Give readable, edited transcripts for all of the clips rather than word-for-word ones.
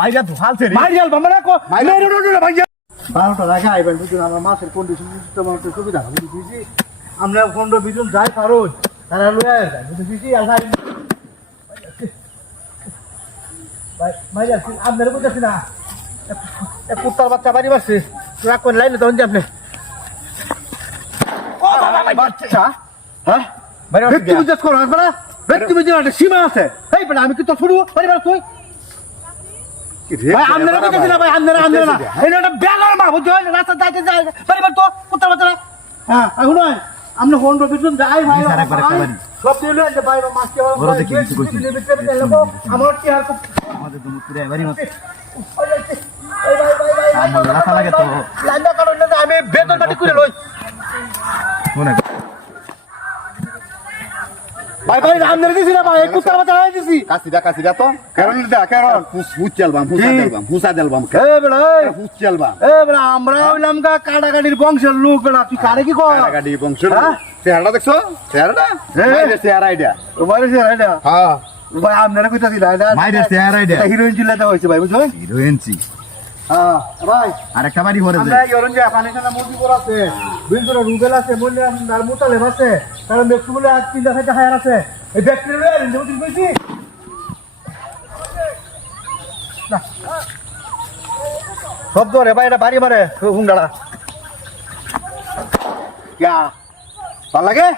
মাইরা তো ফালছে রে মারিয়াল বামরা কো মেরে ভাইয়া 12টা রাখা আইবেন বুঝুন আমরা মাছের কন্ডিশন তেমন একটা সুবিধা হবে বুঝেছি আমরা 15-20 জন যাই পারো তারা লয়ে যায় বুঝেছি আলহাই ভাই মাইরা আপনারা বুঝাছি না এক কুত্তার বাচ্চা বাড়ি বাসছে রাগ করে লাইনে তখন যে আপনি ও বাবা বাচ্চা হ্যাঁ বাইরে তুমি জাস্ট করো আসবা ব্যক্তি বুঝুন একটা সীমা আছে এই বেটা আমি কি তো শুরু পরিবার তুই ভাই আপনারা বুঝাছি না ভাই আপনারা না এই একটা ব্যালার মা বুঝছো রাস্তা যাইতে যায় পরিবার তো কুত্তার বাচ্চা হ্যাঁ এখন আমরা ফোন রবিজন যাই ভাই সব দিলে যে ভাই মাছ কে বড় দেখি কিছু কইছি আমার কি আর আমাদের দুমুত করে বাড়ি মাছ এই ভাই আমার রাখা লাগে তো লাইনটা কারণ না আমি বেতন মাটি করে লই মনে ভাই ভাই রাম ধরে দিছি না ভাই কুত্তার বাচ্চা হয়ে দিছি কাসিদা তো কারণ দা কারণ ফুসা দেলবাম এ বেড়া ফুস চালবাম এ বেড়া আমরা হইলাম গা কাটাকাটির বংশের লোক বেড়া তুই কারে কি কর গাড়ি বংশ হ্যাঁ? চেহারাটা দেখছো চেহারাটা চেহারা আইডিয়া তোমার সে রাইডা হ্যাঁ ভাই আপনারা কইতা দিলা মাইরা চেহারা আইডিয়া হিরোইন চিল্লাতে হইছে ভাই বুঝছো হিরোইনছি হ্যাঁ ভাই আরেকটা বাড়ি ভরে আমরা ইয়রন যে পানিখানা মুরগি করা আছে বিন্দুরা রুবেল আছে বললে আর মুতালেব আছে কারণ দেখছো বলে আজ 3-4টা হায়ার আছে এই ব্যাকটেরিয়া রে বুঝি কইছি না শব্দ রে ভাই এটা বাড়ি মারে হুঙ্গাড়া क्या ভাল লাগে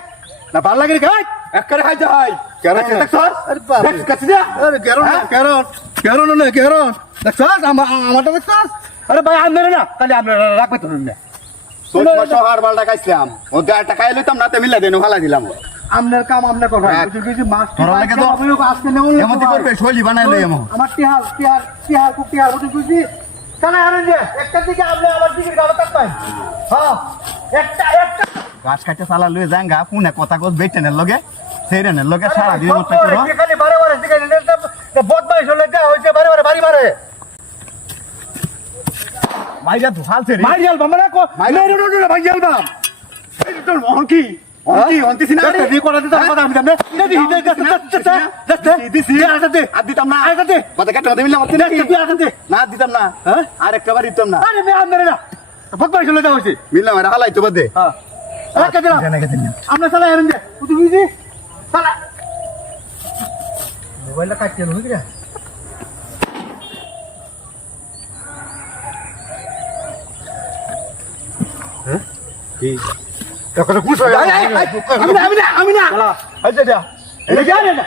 না ভাল লাগে খাই এক করে খাই যাই কেন দেখছ আরে বাপ রে। কাসিদা আরে কেরন না কেরন দেখছো আমারটা দেখছো আরে ভাই আপনারা না খালি আপনারা রাখবে তো না তোর মাসো হার বালটা খাইছিলাম ও গাটা খাই লইতাম না তে মিলা দেন ভালা দিলাম আপনার কাম আপনার কথা হ্যাঁ। বুঝি কিছু মাছ তোরা লাগে তো আজকে নেমন এমনটি করবে শৈলী বানাই লই এমন আমার টিহার বুঝি বুঝি তাহলে আরেন যে একটা দিকে আপনি আমার দিকে গালো থাকবেন হ্যাঁ একটা গাছ কাটতে চালা লই যাঙ্গা পুনে কথা কস বেটেনের লগে সেইরেনের লগে সারা দিন মত করো খালি বারে বারে দিকে বদমাইশ হলে যা হইছে বারে বারে বাড়ি মারে মাইরা তো ফালছে রে মারিয়াল বামরা কো মেরে ভাইয়াল বাম এই তোর হনকি হনতি সিনা দি কোলা দিতে কথা আমি জানি দিদি দিদি দে আর দিতাম না আচ্ছা দে কথা কাটতে মতে মিলা মতে নাকি তুই আচ্ছা দে না দিতাম না হ্যাঁ আর একটা বার দিতাম না আরে মে আপনারা না বদমাইশ হলে যা হইছে মিললাম আর হালাই তো বাদে হ্যাঁ রাখা দিলাম জানা গেছে আমরা সালা এরন যে তুই বুঝি সালা মোবাইলটা কাটতে হলো কি রে হ্যাঁ কি কথা খুশ হয় আমি না আচ্ছা যা এই যা রে না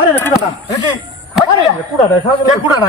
আরে কুড়া না আরে কুড়া না